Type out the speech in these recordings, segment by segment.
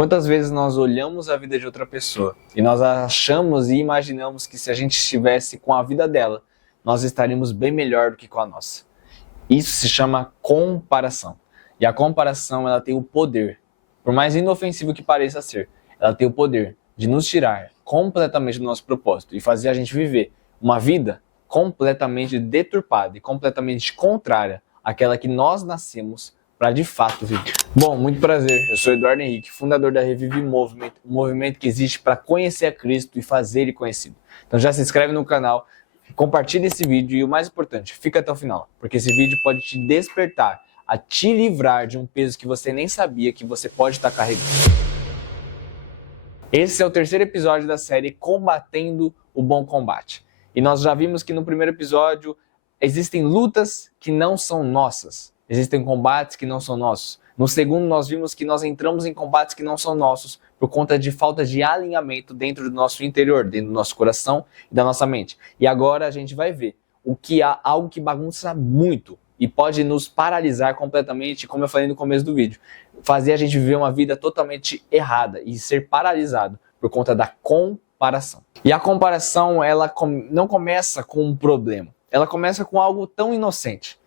Quantas vezes nós olhamos a vida de outra pessoa e nós achamos e imaginamos que se a gente estivesse com a vida dela, nós estaríamos bem melhor do que com a nossa. Isso se chama comparação. E a comparação, ela tem o poder, por mais inofensivo que pareça ser, ela tem o poder de nos tirar completamente do nosso propósito e fazer a gente viver uma vida completamente deturpada e completamente contrária àquela que nós nascemos para de fato viver. Bom, muito prazer, eu sou Eduardo Henrique, fundador da Revive Movement, um movimento que existe para conhecer a Cristo e fazer Ele conhecido. Então já se inscreve no canal, compartilhe esse vídeo e o mais importante, fica até o final, porque esse vídeo pode te despertar a te livrar de um peso que você nem sabia que você pode estar carregando. Esse é o terceiro episódio da série Combatendo o Bom Combate. E nós já vimos que no primeiro episódio existem lutas que não são nossas. Existem combates que não são nossos. No segundo, nós vimos que nós entramos em combates que não são nossos por conta de falta de alinhamento dentro do nosso interior, dentro do nosso coração e da nossa mente. E agora a gente vai ver o que há algo que bagunça muito e pode nos paralisar completamente, como eu falei no começo do vídeo. Fazer a gente viver uma vida totalmente errada e ser paralisado por conta da comparação. E a comparação, ela não começa com um problema. Ela começa com algo tão inocente.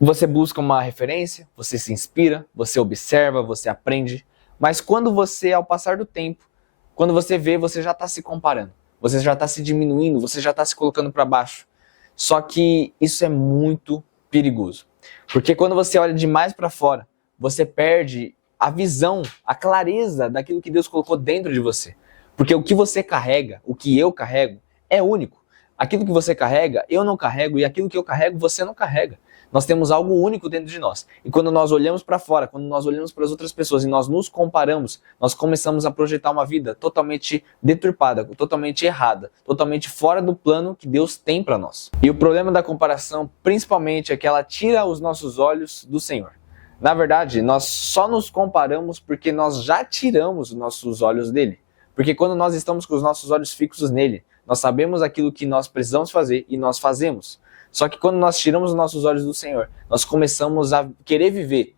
Você busca uma referência, você se inspira, você observa, você aprende. Mas quando você, ao passar do tempo, quando você vê, você já está se comparando. Você já está se diminuindo, você já está se colocando para baixo. Só que isso é muito perigoso. Porque quando você olha demais para fora, você perde a visão, a clareza daquilo que Deus colocou dentro de você. Porque o que você carrega, o que eu carrego, é único. Aquilo que você carrega, eu não carrego, e aquilo que eu carrego, você não carrega. Nós temos algo único dentro de nós. E quando nós olhamos para fora, quando nós olhamos para as outras pessoas e nós nos comparamos, nós começamos a projetar uma vida totalmente deturpada, totalmente errada, totalmente fora do plano que Deus tem para nós. E o problema da comparação, principalmente, é que ela tira os nossos olhos do Senhor. Na verdade, nós só nos comparamos porque nós já tiramos os nossos olhos dele. Porque quando nós estamos com os nossos olhos fixos nele, nós sabemos aquilo que nós precisamos fazer e nós fazemos. Só que quando nós tiramos os nossos olhos do Senhor, nós começamos a querer viver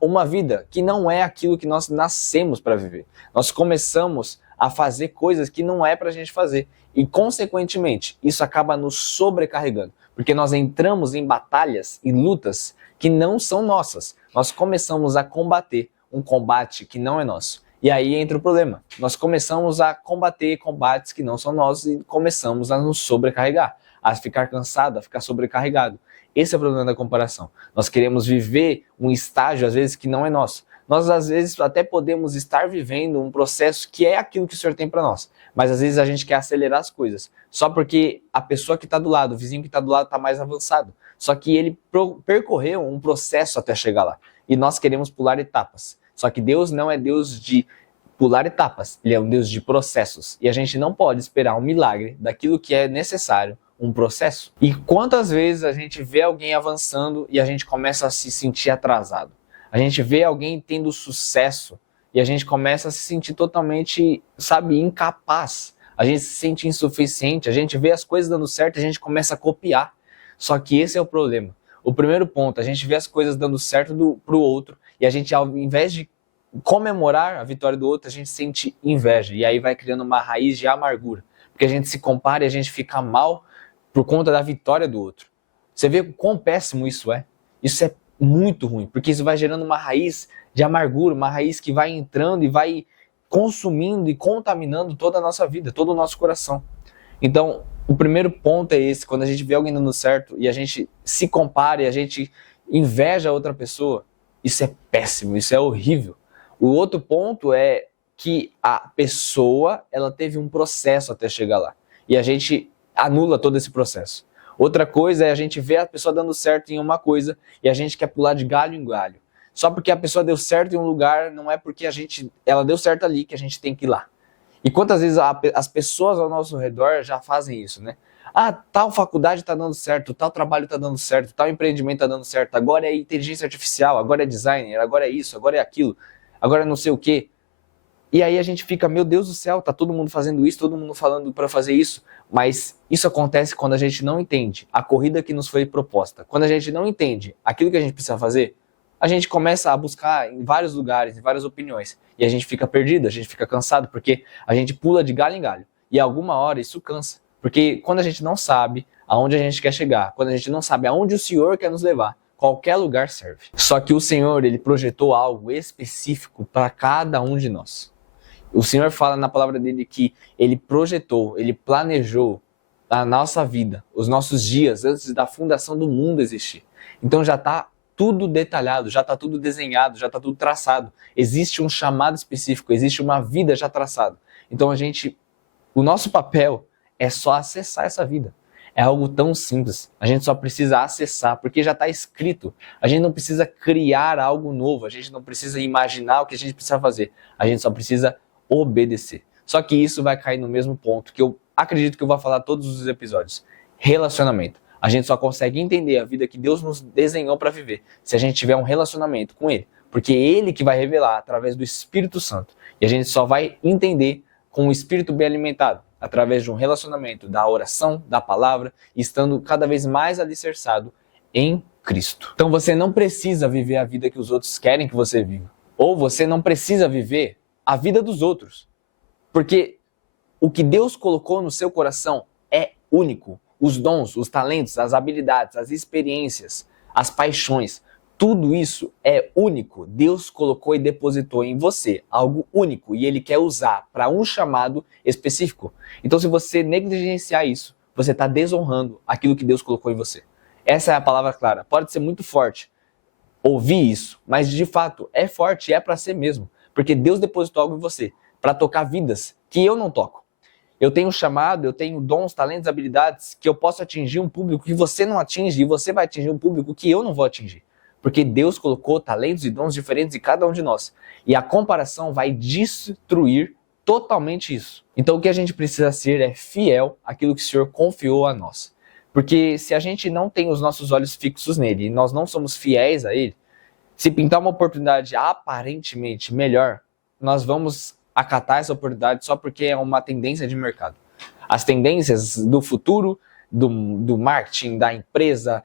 uma vida que não é aquilo que nós nascemos para viver. Nós começamos a fazer coisas que não é para a gente fazer. E, consequentemente, isso acaba nos sobrecarregando. Porque nós entramos em batalhas e lutas que não são nossas. Nós começamos a combater um combate que não é nosso. E aí entra o problema. Nós começamos a combater combates que não são nossos e começamos a nos sobrecarregar, a ficar cansado, a ficar sobrecarregado. Esse é o problema da comparação. Nós queremos viver um estágio, às vezes, que não é nosso. Nós, às vezes, até podemos estar vivendo um processo que é aquilo que o Senhor tem para nós. Mas, às vezes, a gente quer acelerar as coisas. Só porque a pessoa que está do lado, o vizinho que está do lado, está mais avançado. Só que ele percorreu um processo até chegar lá. E nós queremos pular etapas. Só que Deus não é Deus de pular etapas. Ele é um Deus de processos. E a gente não pode esperar um milagre daquilo que é necessário, um processo. E quantas vezes a gente vê alguém avançando e a gente começa a se sentir atrasado? A gente vê alguém tendo sucesso e a gente começa a se sentir totalmente, incapaz. A gente se sente insuficiente, a gente vê as coisas dando certo e a gente começa a copiar. Só que esse é o problema. O primeiro ponto, a gente vê as coisas dando certo pro outro e a gente, ao invés de comemorar a vitória do outro, a gente sente inveja. E aí vai criando uma raiz de amargura. Porque a gente se compara e a gente fica mal por conta da vitória do outro. Você vê quão péssimo isso é? Isso é muito ruim, porque isso vai gerando uma raiz de amargura, uma raiz que vai entrando e vai consumindo e contaminando toda a nossa vida, todo o nosso coração. Então, o primeiro ponto é esse, quando a gente vê alguém dando certo e a gente se compara e a gente inveja a outra pessoa, isso é péssimo, isso é horrível. O outro ponto é que a pessoa, ela teve um processo até chegar lá. E a gente anula todo esse processo. Outra coisa é a gente ver a pessoa dando certo em uma coisa e a gente quer pular de galho em galho. Só porque a pessoa deu certo em um lugar, não é porque ela deu certo ali que a gente tem que ir lá. E quantas vezes as pessoas ao nosso redor já fazem isso, né? Ah, tal faculdade está dando certo, tal trabalho está dando certo, tal empreendimento está dando certo, agora é inteligência artificial, agora é designer, agora é isso, agora é aquilo, agora é não sei o quê. E aí a gente fica, meu Deus do céu, tá todo mundo fazendo isso, todo mundo falando para fazer isso. Mas isso acontece quando a gente não entende a corrida que nos foi proposta. Quando a gente não entende aquilo que a gente precisa fazer, a gente começa a buscar em vários lugares, em várias opiniões. E a gente fica perdido, a gente fica cansado, porque a gente pula de galho em galho. E a alguma hora isso cansa. Porque quando a gente não sabe aonde a gente quer chegar, quando a gente não sabe aonde o Senhor quer nos levar, qualquer lugar serve. Só que o Senhor, ele projetou algo específico para cada um de nós. O Senhor fala na palavra dele que ele projetou, ele planejou a nossa vida, os nossos dias, antes da fundação do mundo existir. Então já está tudo detalhado, já está tudo desenhado, já está tudo traçado. Existe um chamado específico, existe uma vida já traçada. Então o nosso papel é só acessar essa vida. É algo tão simples. A gente só precisa acessar, porque já está escrito. A gente não precisa criar algo novo, a gente não precisa imaginar o que a gente precisa fazer. A gente só precisa obedecer. Só que isso vai cair no mesmo ponto que eu acredito que eu vou falar todos os episódios. Relacionamento. A gente só consegue entender a vida que Deus nos desenhou para viver se a gente tiver um relacionamento com Ele. Porque é Ele que vai revelar através do Espírito Santo. E a gente só vai entender com o Espírito bem alimentado, através de um relacionamento, da oração, da palavra, estando cada vez mais alicerçado em Cristo. Então você não precisa viver a vida que os outros querem que você viva. Ou você não precisa viver a vida dos outros. Porque o que Deus colocou no seu coração é único. Os dons, os talentos, as habilidades, as experiências, as paixões, tudo isso é único. Deus colocou e depositou em você algo único e Ele quer usar para um chamado específico. Então, se você negligenciar isso, você está desonrando aquilo que Deus colocou em você. Essa é a palavra clara. Pode ser muito forte ouvir isso, mas de fato é forte e é para ser mesmo. Porque Deus depositou algo em você para tocar vidas que eu não toco. Eu tenho chamado, eu tenho dons, talentos, habilidades que eu posso atingir um público que você não atinge e você vai atingir um público que eu não vou atingir. Porque Deus colocou talentos e dons diferentes em cada um de nós. E a comparação vai destruir totalmente isso. Então o que a gente precisa ser é fiel àquilo que o Senhor confiou a nós. Porque se a gente não tem os nossos olhos fixos nele e nós não somos fiéis a ele, se pintar uma oportunidade aparentemente melhor, nós vamos acatar essa oportunidade só porque é uma tendência de mercado. As tendências do futuro, do marketing, da empresa,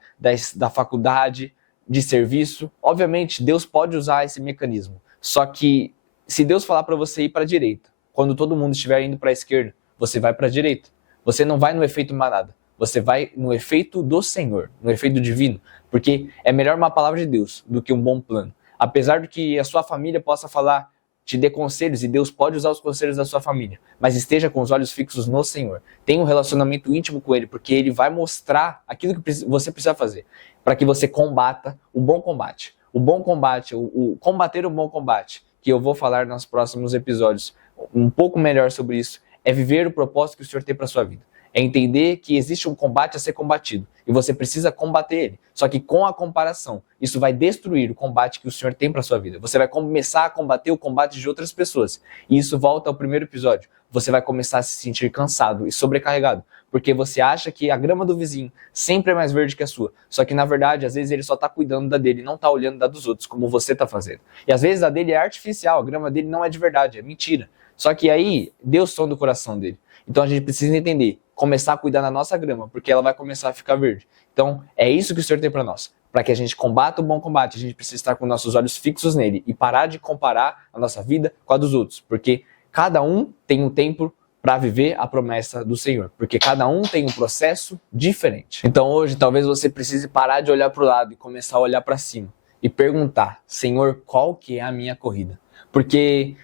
da faculdade, de serviço, obviamente Deus pode usar esse mecanismo. Só que se Deus falar para você ir para a direita, quando todo mundo estiver indo para a esquerda, você vai para a direita. Você não vai no efeito manada, você vai no efeito do Senhor, no efeito divino, porque é melhor uma palavra de Deus do que um bom plano. Apesar de que a sua família possa falar, te dê conselhos, e Deus pode usar os conselhos da sua família, mas esteja com os olhos fixos no Senhor. Tenha um relacionamento íntimo com Ele, porque Ele vai mostrar aquilo que você precisa fazer, para que você combata o bom combate. O bom combate, o combater o bom combate, que eu vou falar nos próximos episódios um pouco melhor sobre isso, é viver o propósito que o Senhor tem para a sua vida. É entender que existe um combate a ser combatido e você precisa combater ele. Só que com a comparação, isso vai destruir o combate que o Senhor tem para a sua vida. Você vai começar a combater o combate de outras pessoas. E isso volta ao primeiro episódio. Você vai começar a se sentir cansado e sobrecarregado, porque você acha que a grama do vizinho sempre é mais verde que a sua. Só que na verdade, às vezes ele só está cuidando da dele, não está olhando da dos outros, como você está fazendo. E às vezes a dele é artificial, a grama dele não é de verdade, é mentira. Só que aí, Deus sonda o coração dele. Então a gente precisa entender, começar a cuidar da nossa grama, porque ela vai começar a ficar verde. Então é isso que o Senhor tem para nós. Para que a gente combata o bom combate, a gente precisa estar com nossos olhos fixos nele e parar de comparar a nossa vida com a dos outros, porque cada um tem um tempo para viver a promessa do Senhor, porque cada um tem um processo diferente. Então hoje talvez você precise parar de olhar para o lado e começar a olhar para cima e perguntar, Senhor, qual que é a minha corrida? Porque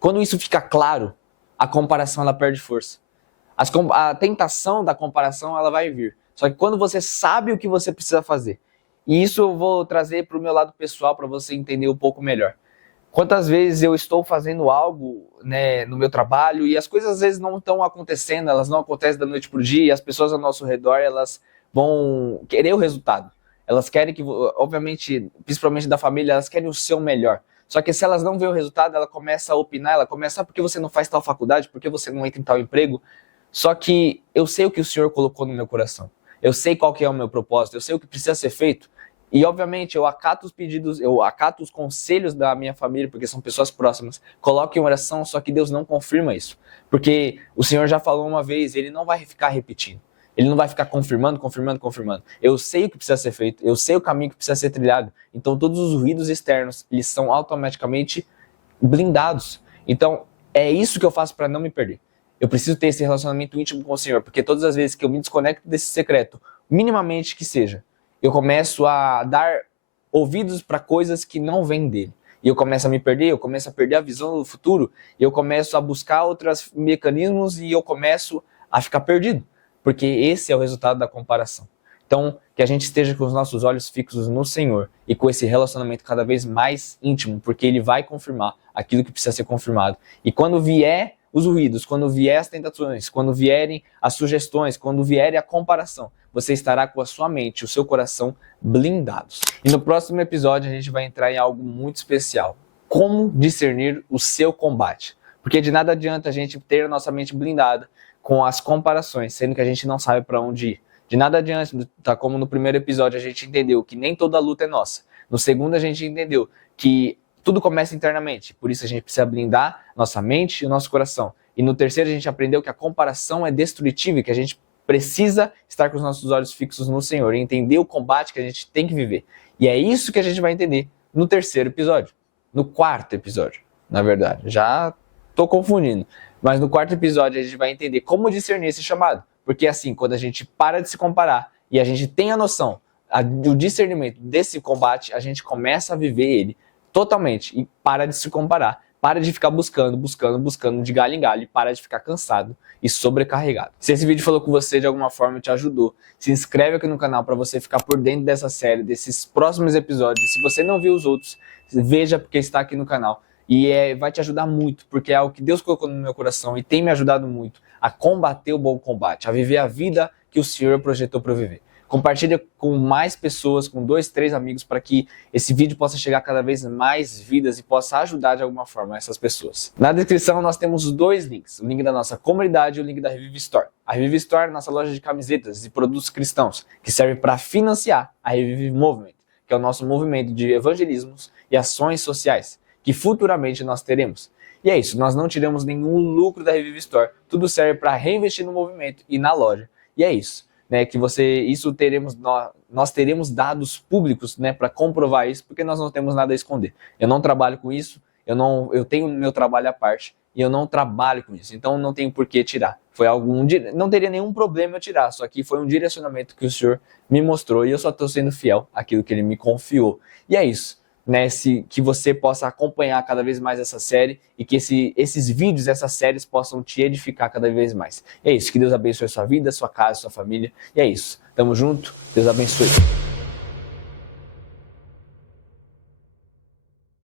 quando isso fica claro, a comparação ela perde força. A tentação da comparação ela vai vir. Só que quando você sabe o que você precisa fazer, e isso eu vou trazer para o meu lado pessoal para você entender um pouco melhor. Quantas vezes eu estou fazendo algo, né, no meu trabalho e as coisas às vezes não estão acontecendo, elas não acontecem da noite para o dia, e as pessoas ao nosso redor elas vão querer o resultado. Elas querem que, obviamente, principalmente da família, elas querem o seu melhor. Só que se elas não veem o resultado, ela começa a opinar, ela começa, por que você não faz tal faculdade, por que você não entra em tal emprego? Só que eu sei o que o Senhor colocou no meu coração. Eu sei qual que é o meu propósito, eu sei o que precisa ser feito. E, obviamente, eu acato os pedidos, eu acato os conselhos da minha família, porque são pessoas próximas. Coloco em oração, só que Deus não confirma isso. Porque o Senhor já falou uma vez, Ele não vai ficar repetindo. Ele não vai ficar confirmando. Eu sei o que precisa ser feito, eu sei o caminho que precisa ser trilhado. Então todos os ruídos externos, eles são automaticamente blindados. Então é isso que eu faço para não me perder. Eu preciso ter esse relacionamento íntimo com o Senhor, porque todas as vezes que eu me desconecto desse secreto, minimamente que seja, eu começo a dar ouvidos para coisas que não vêm dele. E eu começo a me perder, eu começo a perder a visão do futuro, eu começo a buscar outros mecanismos e eu começo a ficar perdido. Porque esse é o resultado da comparação. Então, que a gente esteja com os nossos olhos fixos no Senhor e com esse relacionamento cada vez mais íntimo, porque Ele vai confirmar aquilo que precisa ser confirmado. E quando vier os ruídos, quando vier as tentações, quando vierem as sugestões, quando vier a comparação, você estará com a sua mente, o seu coração blindados. E no próximo episódio a gente vai entrar em algo muito especial. Como discernir o seu combate. Porque de nada adianta a gente ter a nossa mente blindada com as comparações, sendo que a gente não sabe para onde ir. De nada adianta, tá, como no primeiro episódio a gente entendeu que nem toda luta é nossa. No segundo a gente entendeu que tudo começa internamente, por isso a gente precisa blindar nossa mente e o nosso coração. E no terceiro a gente aprendeu que a comparação é destrutiva e que a gente precisa estar com os nossos olhos fixos no Senhor e entender o combate que a gente tem que viver. E é isso que a gente vai entender no terceiro episódio. No quarto episódio, na verdade. Já estou confundindo. Mas no quarto episódio a gente vai entender como discernir esse chamado. Porque assim, quando a gente para de se comparar e a gente tem a noção do discernimento desse combate, a gente começa a viver ele totalmente e para de se comparar. Para de ficar buscando de galho em galho e para de ficar cansado e sobrecarregado. Se esse vídeo falou com você de alguma forma e te ajudou, se inscreve aqui no canal para você ficar por dentro dessa série, desses próximos episódios. Se você não viu os outros, veja porque está aqui no canal. E vai te ajudar muito, porque é algo que Deus colocou no meu coração e tem me ajudado muito a combater o bom combate, a viver a vida que o Senhor projetou para eu viver. Compartilha com mais pessoas, com 2, 3 amigos, para que esse vídeo possa chegar a cada vez mais vidas e possa ajudar de alguma forma essas pessoas. Na descrição nós temos 2 links, o link da nossa comunidade e o link da Revive Store. A Revive Store é nossa loja de camisetas e produtos cristãos, que serve para financiar a Revive Movement, que é o nosso movimento de evangelismos e ações sociais, que futuramente nós teremos. E é isso, nós não tiramos nenhum lucro da Revive Store, tudo serve para reinvestir no movimento e na loja. E é isso. Né, que nós teremos dados públicos, né, para comprovar isso, porque nós não temos nada a esconder. Eu não trabalho com isso, eu tenho meu trabalho à parte e eu não trabalho com isso, então não tenho por que tirar. Não teria nenhum problema eu tirar, só que foi um direcionamento que o Senhor me mostrou e eu só estou sendo fiel àquilo que Ele me confiou. E é isso. Né, que você possa acompanhar cada vez mais essa série e que esses vídeos, essas séries possam te edificar cada vez mais. É isso, que Deus abençoe a sua vida, a sua casa, a sua família. E é isso, tamo junto, Deus abençoe.